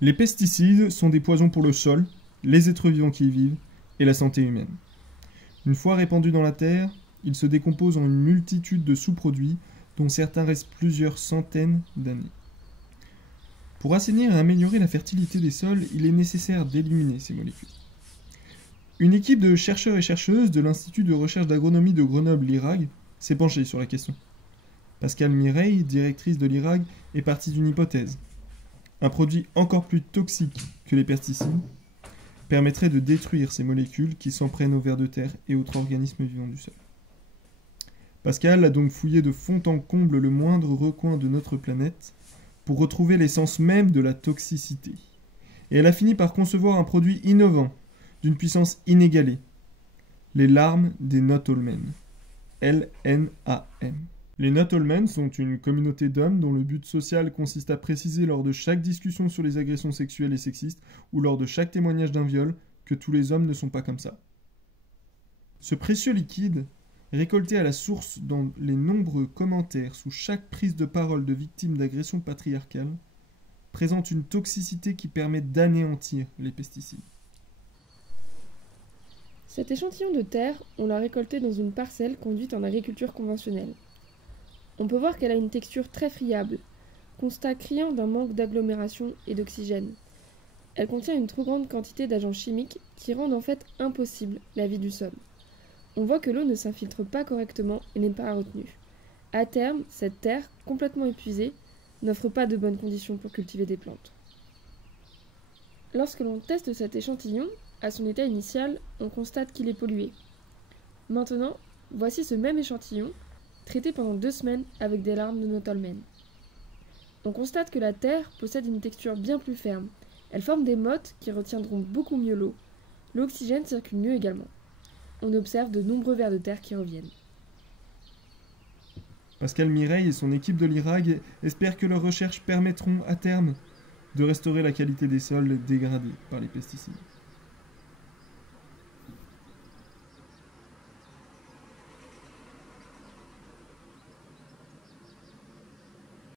Les pesticides sont des poisons pour le sol, les êtres vivants qui y vivent et la santé humaine. Une fois répandus dans la terre, ils se décomposent en une multitude de sous-produits dont certains restent plusieurs centaines d'années. Pour assainir et améliorer la fertilité des sols, il est nécessaire d'éliminer ces molécules. Une équipe de chercheurs et chercheuses de l'Institut de recherche d'agronomie de Grenoble-l'IRAG s'est penchée sur la question. Pascale Mireille, directrice de l'IRAG, est partie d'une hypothèse. Un produit encore plus toxique que les pesticides permettrait de détruire ces molécules qui s'en prennent aux vers de terre et autres organismes vivants du sol. Pascal a donc fouillé de fond en comble le moindre recoin de notre planète pour retrouver l'essence même de la toxicité. Et elle a fini par concevoir un produit innovant, d'une puissance inégalée. Les larmes des Not All Men. LNAM. Les Not All Men sont une communauté d'hommes dont le but social consiste à préciser lors de chaque discussion sur les agressions sexuelles et sexistes ou lors de chaque témoignage d'un viol que tous les hommes ne sont pas comme ça. Ce précieux liquide, récolté à la source dans les nombreux commentaires sous chaque prise de parole de victimes d'agressions patriarcales, présente une toxicité qui permet d'anéantir les pesticides. Cet échantillon de terre, on l'a récolté dans une parcelle conduite en agriculture conventionnelle. On peut voir qu'elle a une texture très friable, constat criant d'un manque d'agglomération et d'oxygène. Elle contient une trop grande quantité d'agents chimiques qui rendent en fait impossible la vie du sol. On voit que l'eau ne s'infiltre pas correctement et n'est pas retenue. À terme, cette terre, complètement épuisée, n'offre pas de bonnes conditions pour cultiver des plantes. Lorsque l'on teste cet échantillon, à son état initial, on constate qu'il est pollué. Maintenant, voici ce même échantillon, traité pendant 2 semaines avec des larmes de Not All Men. On constate que la terre possède une texture bien plus ferme. Elle forme des mottes qui retiendront beaucoup mieux l'eau. L'oxygène circule mieux également. On observe de nombreux vers de terre qui reviennent. Pascal Mireille et son équipe de l'IRAG espèrent que leurs recherches permettront à terme de restaurer la qualité des sols dégradés par les pesticides.